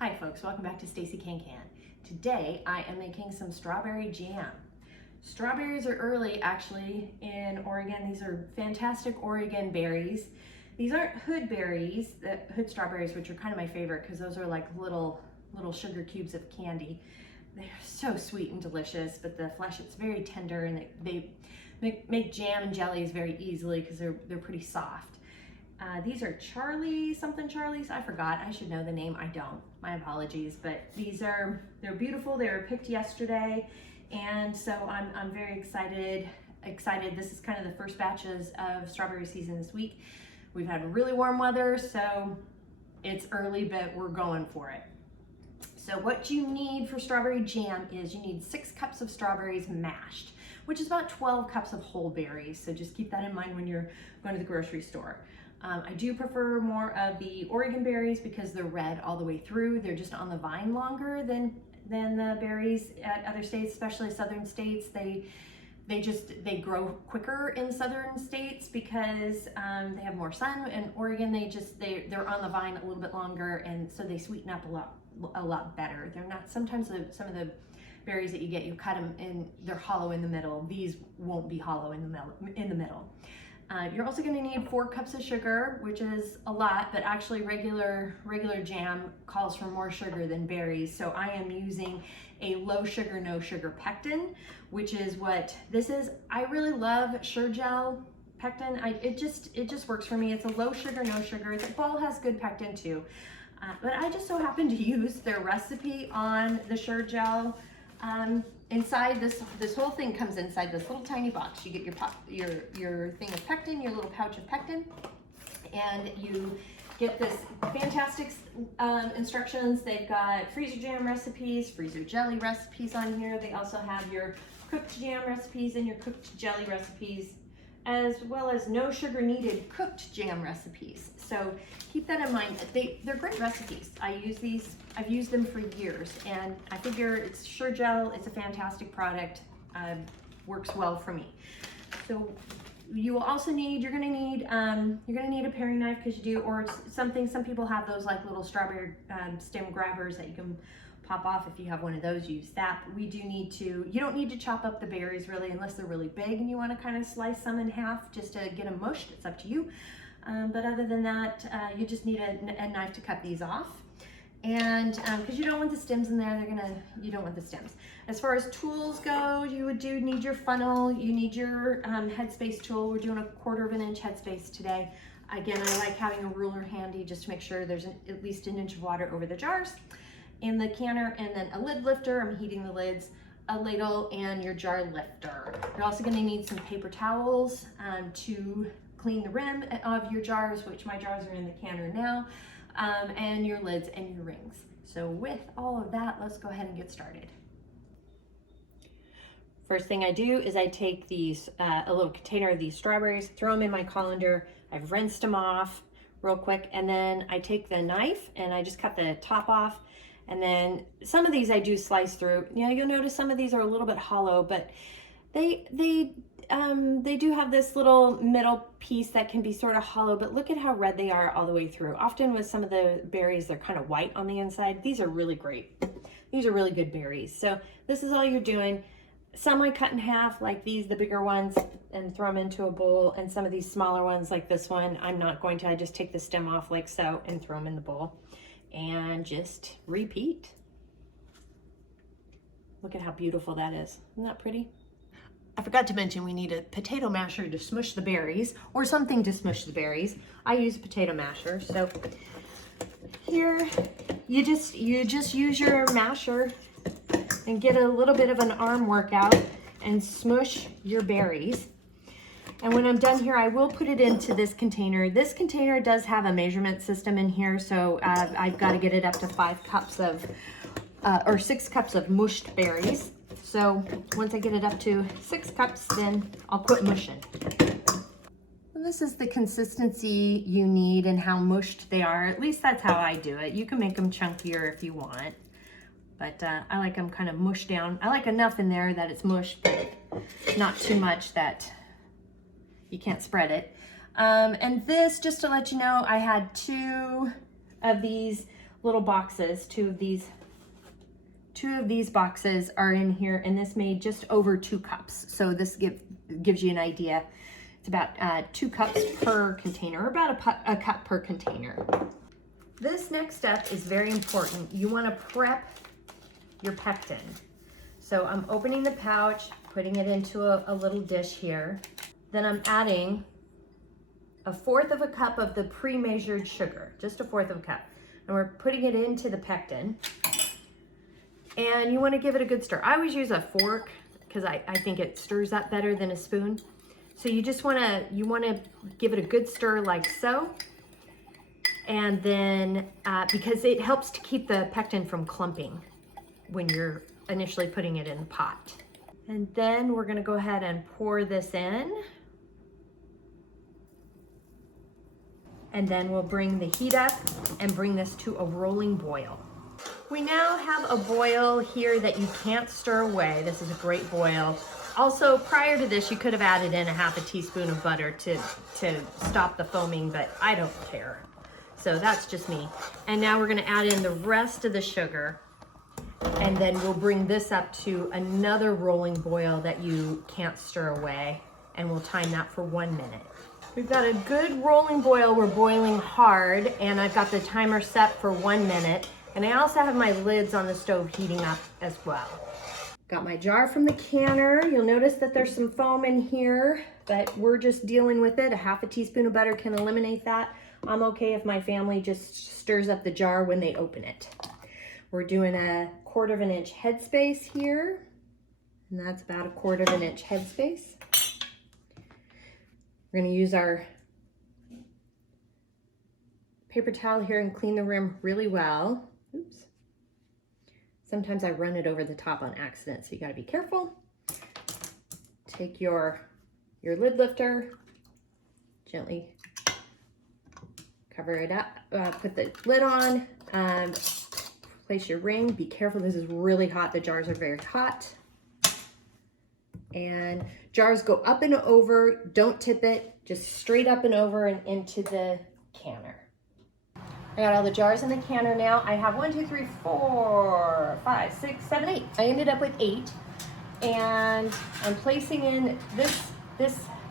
Hi folks, welcome back to Stacey Can Can. Today I am making some strawberry jam. Strawberries are early actually in Oregon. These are fantastic Oregon berries. These aren't hood berries, hood strawberries, which are kind of my favorite because those are like little sugar cubes of candy. They're so sweet and delicious, but the flesh, it's very tender, and they make jam and jellies very easily because they're pretty soft. These are Charlie's, I forgot. I should know the name. I don't. My apologies. But they're beautiful. They were picked yesterday, and so I'm very excited. This is kind of the first batches of strawberry season this week. We've had really warm weather, so it's early, but we're going for it. So what you need for strawberry jam is you need 6 cups of strawberries mashed, which is about 12 cups of whole berries. So just keep that in mind when you're going to the grocery store. I do prefer more of the Oregon berries because they're red all the way through. They're just on the vine longer than the berries at other states, especially southern states. They grow quicker in southern states because they have more sun. In Oregon, they're on the vine a little bit longer, and so they sweeten up a lot better. They're not, sometimes some of the berries that you get, you cut them and they're hollow in the middle. These won't be hollow in the middle. You're also going to need 4 cups of sugar, which is a lot, but actually regular jam calls for more sugar than berries. So I am using a low sugar, no sugar pectin, which is what this is. I really love Sure-Jell pectin. It just works for me. It's a low sugar, no sugar. The ball has good pectin too, but I just so happen to use their recipe on the Sure-Jell. Inside this whole thing comes inside this little tiny box. You get your thing of pectin, your little pouch of pectin, and you get this fantastic instructions. They've got freezer jam recipes, freezer jelly recipes on here. They also have your cooked jam recipes and your cooked jelly recipes, as well as no sugar needed cooked jam recipes. So keep that in mind. They're great recipes. I've used them for years, and I figure it's Sure-Jell. It's a fantastic product. Works well for me. So you will also need, you're gonna need a paring knife, because you do, or some people have those like little strawberry stem grabbers that you can pop off. If you have one of those, use that. But you don't need to chop up the berries really, unless they're really big and you want to kind of slice some in half just to get them mushed. It's up to you. But other than that, you just need a knife to cut these off. And because you don't want the stems in there, you don't want the stems. As far as tools go, you need your funnel, you need your Headspace tool. We're doing a 1/4 inch Headspace today. Again, I like having a ruler handy just to make sure there's at least 1 inch of water over the jars in the canner, and then a lid lifter. I'm heating the lids, a ladle, and your jar lifter. You're also going to need some paper towels to clean the rim of your jars, which my jars are in the canner now, and your lids and your rings. So with all of that, let's go ahead and get started. First thing I do is I take these, a little container of these strawberries, throw them in my colander. I've rinsed them off real quick, and then I take the knife and I just cut the top off. And then some of these I do slice through. You'll notice some of these are a little bit hollow, but they do have this little middle piece that can be sort of hollow, but look at how red they are all the way through. Often with some of the berries, they're kind of white on the inside. These are really great. These are really good berries. So this is all you're doing. Some I cut in half, like these, the bigger ones, and throw them into a bowl. And some of these smaller ones, like this one, I'm not going to. I just take the stem off like so and throw them in the bowl. And just repeat. Look at how beautiful that is. Isn't that pretty? I forgot to mention we need a potato masher to smush the berries, or something to smush the berries. I use a potato masher. So here you just use your masher and get a little bit of an arm workout and smush your berries. And when I'm done here, I will put it into this container. This container does have a measurement system in here, so I've got to get it up to 5 cups of, or 6 cups of mushed berries. So once I get it up to 6 cups, then I'll quit mushing. And this is the consistency you need and how mushed they are. At least that's how I do it. You can make them chunkier if you want, but I like them kind of mushed down. I like enough in there that it's mushed, but not too much that you can't spread it. And this, just to let you know, I had 2 of these little boxes. Two of these boxes are in here, and this made just over 2 cups. So this gives you an idea. It's about 2 cups per container, or about a cup per container. This next step is very important. You want to prep your pectin. So I'm opening the pouch, putting it into a little dish here. Then I'm adding 1/4 of a cup of the pre-measured sugar, just 1/4 of a cup. And we're putting it into the pectin. And you want to give it a good stir. I always use a fork because I think it stirs up better than a spoon. So you just want to give it a good stir like so. And then, because it helps to keep the pectin from clumping when you're initially putting it in the pot. And then we're gonna go ahead and pour this in. And then we'll bring the heat up and bring this to a rolling boil. We now have a boil here that you can't stir away. This is a great boil. Also, prior to this, you could have added in 1/2 teaspoon of butter to stop the foaming, but I don't care. So that's just me. And now we're gonna add in the rest of the sugar, and then we'll bring this up to another rolling boil that you can't stir away, and we'll time that for 1 minute. We've got a good rolling boil. We're boiling hard, and I've got the timer set for 1 minute. And I also have my lids on the stove heating up as well. Got my jar from the canner. You'll notice that there's some foam in here, but we're just dealing with it. 1/2 teaspoon of butter can eliminate that. I'm okay if my family just stirs up the jar when they open it. We're doing a 1/4 inch headspace here, and that's about a 1/4 inch headspace. We're gonna use our paper towel here and clean the rim really well. Oops. Sometimes I run it over the top on accident, so you gotta be careful. Take your lid lifter, gently cover it up, put the lid on, place your ring. Be careful, this is really hot. The jars are very hot. And jars go up and over, don't tip it, just straight up and over and into the canner. I got all the jars in the canner now. I have 1, 2, 3, 4, 5, 6, 7, 8. I ended up with 8. And I'm placing in this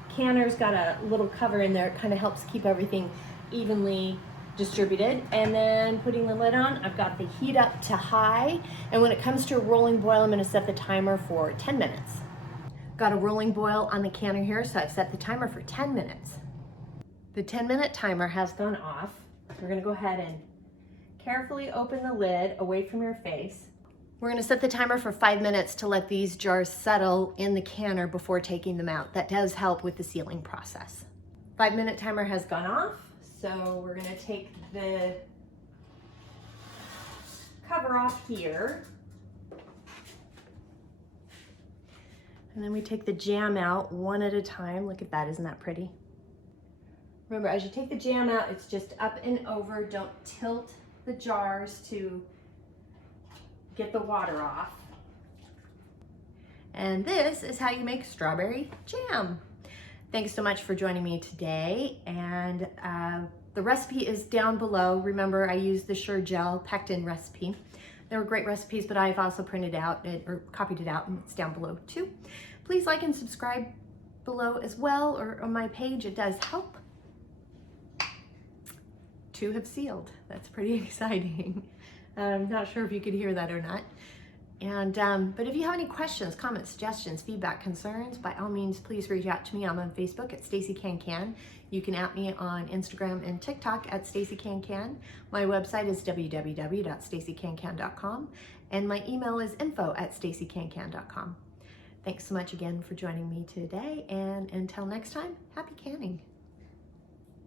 canner's got a little cover in there. It kind of helps keep everything evenly distributed. And then putting the lid on, I've got the heat up to high. And when it comes to a rolling boil, I'm gonna set the timer for 10 minutes. Got a rolling boil on the canner here, so I've set the timer for 10 minutes. The 10-minute timer has gone off. We're gonna go ahead and carefully open the lid away from your face. We're gonna set the timer for 5 minutes to let these jars settle in the canner before taking them out. That does help with the sealing process. 5-minute timer has gone off, so we're gonna take the cover off here. And then we take the jam out one at a time. Look at that, isn't that pretty? Remember, as you take the jam out, it's just up and over. Don't tilt the jars to get the water off. And this is how you make strawberry jam. Thanks so much for joining me today. And the recipe is down below. Remember, I used the Sure-Jell Pectin Recipe. They were great recipes, but I've also printed out or copied it out, and it's down below too. Please like and subscribe below as well, or on my page. It does help. 2 have sealed. That's pretty exciting. I'm not sure if you could hear that or not. And but if you have any questions, comments, suggestions, feedback, concerns, by all means, please reach out to me. I'm on Facebook at Stacey CAN CAN. You can at me on Instagram and TikTok at Stacey CAN CAN. My website is www.staceycancan.com, and my email is info@staceycancan.com. Thanks so much again for joining me today, and until next time, happy canning.